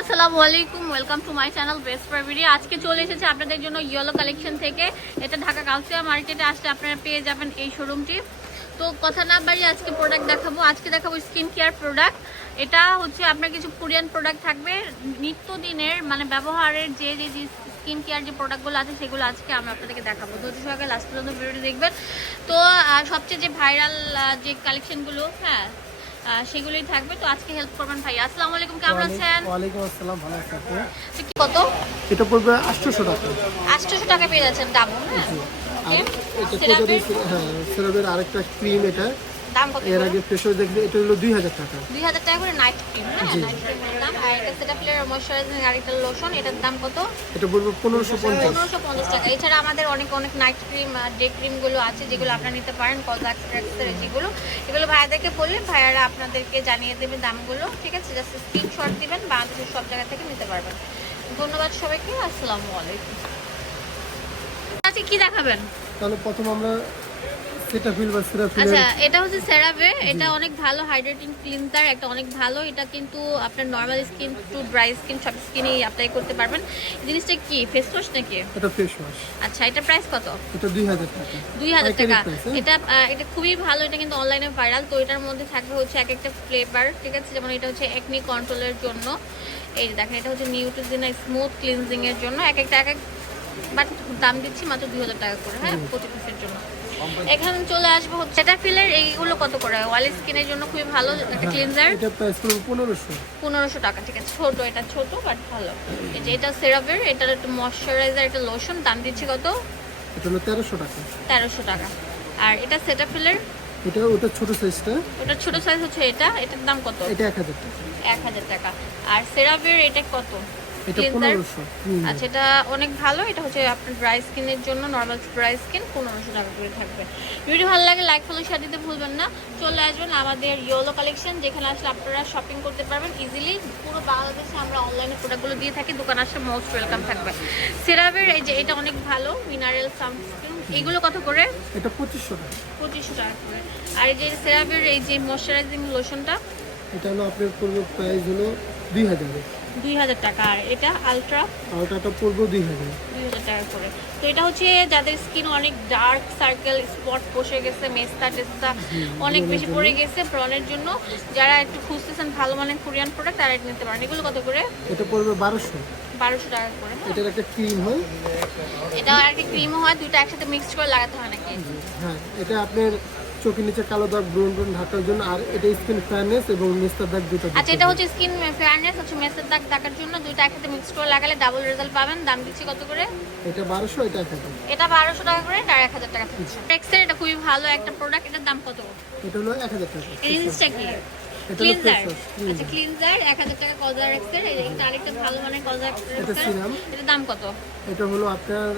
আসসালামু আলাইকুম welcome to my channel best প্রাইভেরি আজকে চলে এসেছে আপনাদের জন্য ইয়েলো কালেকশন থেকে। এটা ঢাকা কাউসিয়া মার্কেটে আসলে আপনারা পেয়ে যাবেন এই শোরুমটি তো কথা না বাড়িয়ে আজকে প্রোডাক্ট দেখাবো। আজকে দেখাবো স্কিন কেয়ার প্রোডাক্ট এটা হচ্ছে আপনার কিছু কোরিয়ান প্রোডাক্ট থাকবে। নিত্যদিনের মানে ব্যবহারের যে যে স্কিন কেয়ার যে প্রোডাক্টগুলো আছে, সেগুলো আজকে আমরা আপনাদেরকে দেখাবো। ধৈর্য সহকারে লাস্ট পর্যন্ত ভিডিওটি দেখবেন। তো সবচেয়ে যে ভাইরাল যে কালেকশনগুলো হ্যাঁ সেগুলোই থাকবে। তো আজকে হেল্প করবেন ভাই আসসালামু আলাইকুম কেমন আছেন? ওয়ালাইকুম আসসালাম ভালো আছি আপনি? কত? এটা পড়বে আটশোশো টাকা। আটশোশো টাকা পেয়ে যাচ্ছেন দাম হ্যাঁ? এটা সিরাপের হ্যাঁ আরেকটা ক্রিম এটা। দাম কত এর আগে দেখবে এটা হলো টাকা। করে নাইট ক্রিম হ্যাঁ? নাইট ক্রিমের দাম। আর এটা সেটাফিলের ময়শ্চারাইজিং আর একটা লোশন এটার দাম কত? এটা পনেরোশো পঞ্চাশ। টাকা। এছাড়া আমাদের অনেক অনেক নাইট ক্রিম ডে ক্রিমগুলো আছে যেগুলো আপনারা নিতে পারেন কজাক্স যেগুলো। এগুলো ভাইয়াদেরকে বললে ভাইয়ারা আপনাদেরকে জানিয়ে দেবে দামগুলো ঠিক আছে? জাস্ট স্ক্রিনশট দিবেন বাংলাদেশের সব জায়গা থেকে নিতে পারবেন। ধন্যবাদ সবাইকে আসসালামু আলাইকুম। আজকে কি দেখাবেন? তাহলে প্রথম আমরা সেটাফিল বা সেরাফিল আচ্ছা এটা হচ্ছে সেরাভে এটা অনেক ভালো হাইড্রেটিং ক্লিনজার একটা অনেক ভালো। এটা কিন্তু আপনার normal skin to dry skin সব স্কিনেই অ্যাপ্লাই করতে পারবেন। জিনিসটা কি ফেস ওয়াশ নাকি? এটা ফেস ওয়াশ আচ্ছা এটা প্রাইস কত? এটা দুই হাজার টাকা। টাকা। হ্যাঁ? এটা এটা খুবই ভালো। এটা কিন্তু অনলাইনে ভাইরাল তো এটার মধ্যে থাকবে হচ্ছে এক একটা ফ্লেভার ঠিক আছে? যেমন এটা হচ্ছে একনি কন্ট্রোলের জন্য। এই দেখেন এটা হচ্ছে নিউট্রিজিনা স্মুথ ক্লিনজিং এর জন্য। এক একটা এক এক বাট দাম দিচ্ছি মাত্র দুই হাজার টাকা করে হ্যাঁ? প্রতি পিসের জন্য। এখানে চলে আসব এটা ফিলের এইগুলো কত করে? ওয়াল স্কিনের জন্য খুবই ভালো একটা ক্লিনজার এটা প্রাইস পড়বে পনেরোশো। পনেরোশো টাকা ঠিক আছে। ছোট এটা ছোট বাট ভালো। এই যে এটা সেরাভের এটার একটা ময়শ্চারাইজার একটা লোশন দাম দিচ্ছি কত? এটা হলো তেরোশো টাকা। তেরোশো টাকা। আর এটা সেটাফিলের এটা ওটা ছোট সাইজটা ওটা ছোট সাইজ হচ্ছে এটা এটার দাম কত? এটা এক হাজার টাকা। এক হাজার টাকা। আর সেরাভের এটা কত? আচ্ছা এটা অনেক ভালো। এটা হচ্ছে আপনার ড্রাই স্কিনের জন্য নর্মাল ড্রাই স্কিন পনেরোশো টাকা করে থাকবে। ভিডিও ভালো লাগে লাইক ফলো শেয়ার দিতে ভুলবেন না। চলে আসবেন আমাদের ইয়োলো কালেকশন যেখানে আসলে আপনারা শপিং করতে পারবেন ইজিলি পুরো বাংলাদেশে আমরা অনলাইনে প্রোডাক্টগুলো দিয়ে থাকি দোকান আসলে মোস্ট ওয়েলকাম থাকবে। সেরাভের এই যে এটা অনেক ভালো মিনারেল সানস্ক্রিন এগুলো কত করে? এটা পঁচিশশো টাকা। পঁচিশশো টাকা করে। আর এই যে সেরাভের এই যে ময়শ্চারাইজিং লোশনটা এটা হলো আপনার প্রাইস হলো দুই হাজার। দুই হাজার টাকা আর এটা আলট্রা ওটাটা পড়বে দুই হাজার। দুই হাজার টাকা করে। তো এটা হচ্ছে যাদের স্কিন অনেক ডার্ক সার্কেল স্পট বসে গেছে মেস্তা টেস্তা অনেক বেশি পড়ে গেছে ব্রনের জন্য। যারা একটু খুঁজতেছেন ভালো মানের কোরিয়ান প্রোডাক্ট তারা নিতে পারেন। এগুলো কত করে? এটা পড়বে বারোশো। বারোশো টাকা করে এটার একটা ক্রিম হয়। এটা একটা ক্রিমও হয় দুটো একসাথে মিক্সড করে লাগাতে হয় নাকি? হ্যাঁ এটা আপনার চোখের নিচে কালো দাগ ব্রণ ব্রণ ঢাকার জন্য আর এটা স্কিন ফেয়ারনেস এবং নিস্তার দাগ দুটো আচ্ছা এটা হচ্ছে স্কিন ফেয়ারনেস হচ্ছে মেসের দাগ দেখার জন্য দুইটা একসাথে মিক্সড করে লাগালে ডাবল রেজাল্ট পাবেন। দাম দিচ্ছি কত করে? এটা বারোশো এটা এক হাজার। এটা বারোশো টাকা করে আর এক হাজার টাকা থাকছে এক্সের এটা খুবই ভালো একটা প্রোডাক্ট এটার দাম কত? এটা হলো এক হাজার টাকা। এই জিনিসটা কি? ক্লিনজার আচ্ছা ক্লিনজার এক হাজার টাকা কজার এক্সের এটা আরেকটা ভালো মানে কজার এটা serum। এটার দাম কত? এটা হলো আপনার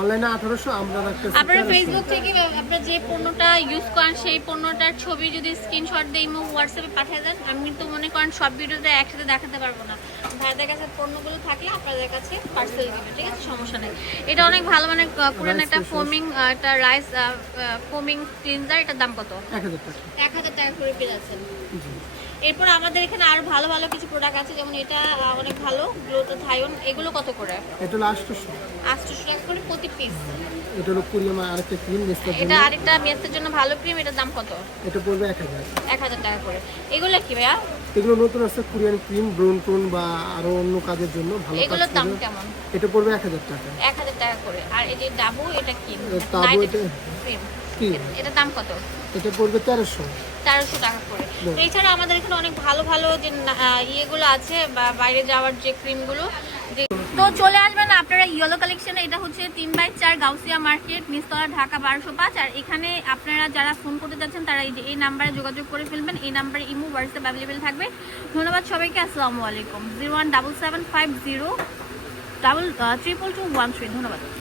অনলাইনে আঠারোশো আমরা রাখতেছি আপনারা ফেসবুক থেকে আপনারা যে পণ্যটা ইউজ করেন সেই পণ্যটার ছবি যদি স্ক্রিনশট দিয়ে ইমো হোয়াটসঅ্যাপে পাঠিয়ে দেন। আমি তো মনে করেন সব ভিডিওতে একসাথে দেখাতে পারব না। ভাইদের কাছে পণ্যগুলো থাকলে আপনাদের কাছে পার্সেল দিবে ঠিক আছে? সমস্যা নেই। এটা অনেক ভালো মানে পুরান একটা ফোমিং একটা রাইস ফোমিং ক্লিনজার এটার দাম কত? এক হাজার টাকা। এক হাজার টাকা করে পেয়ে যাচ্ছেন এরপর আমাদের এখানে আরও ভালো ভালো কিছু প্রোডাক্ট আছে যেমন এটা অনেক ভালো গ্লোতো থাইন এগুলো কত করে? এটা হলো আটশোশো। আটশোশো টাকা করে প্রতি পিস এটা হলো কুড়িয়ে আরেকটা ক্রিম জন্য এটা আরেকটা মেসের জন্য ভালো ক্রিম এটার দাম কত? এটা পড়বে এক হাজার। এক হাজার টাকা করে। এগুলো কি ভাইয়া? এগুলো নতুন আছে কোরিয়ান ক্রিম ব্রণ টোন বা আরও অন্য কাজের জন্য ভালো কাজ এগুলোর দাম কেমন? এটা পড়বে এক হাজার টাকা। এক হাজার টাকা করে। আর এই যে ডাবু এটা কি? ডাবু এটা- ক্রিম ক্রিম এটার দাম কত? এটা পড়বে তেরোশো। তেরোশো টাকা করে। তো এছাড়া আমাদের এখানে অনেক ভালো ভালো যে ইয়েগুলো আছে বা বাইরে যাওয়ার যে ক্রিমগুলো যে- তো চলে আসবেন আপনারা ইয়েলো কালেকশন এটা হচ্ছে তিন বাই চার গাউসিয়া মার্কেট নিস্তলা ঢাকা বারোশো পাঁচ। আর এখানে আপনারা যারা ফোন করতে যাচ্ছেন তারা এই যে এই নাম্বারে যোগাযোগ করে ফেলবেন। এই নাম্বারে ইমো হোয়াটসঅ্যাপ অ্যাভেলেবেল থাকবে। ধন্যবাদ সবাইকে আসসালামু আলাইকুম। Zero one double seven five zero double triple two one three ধন্যবাদ।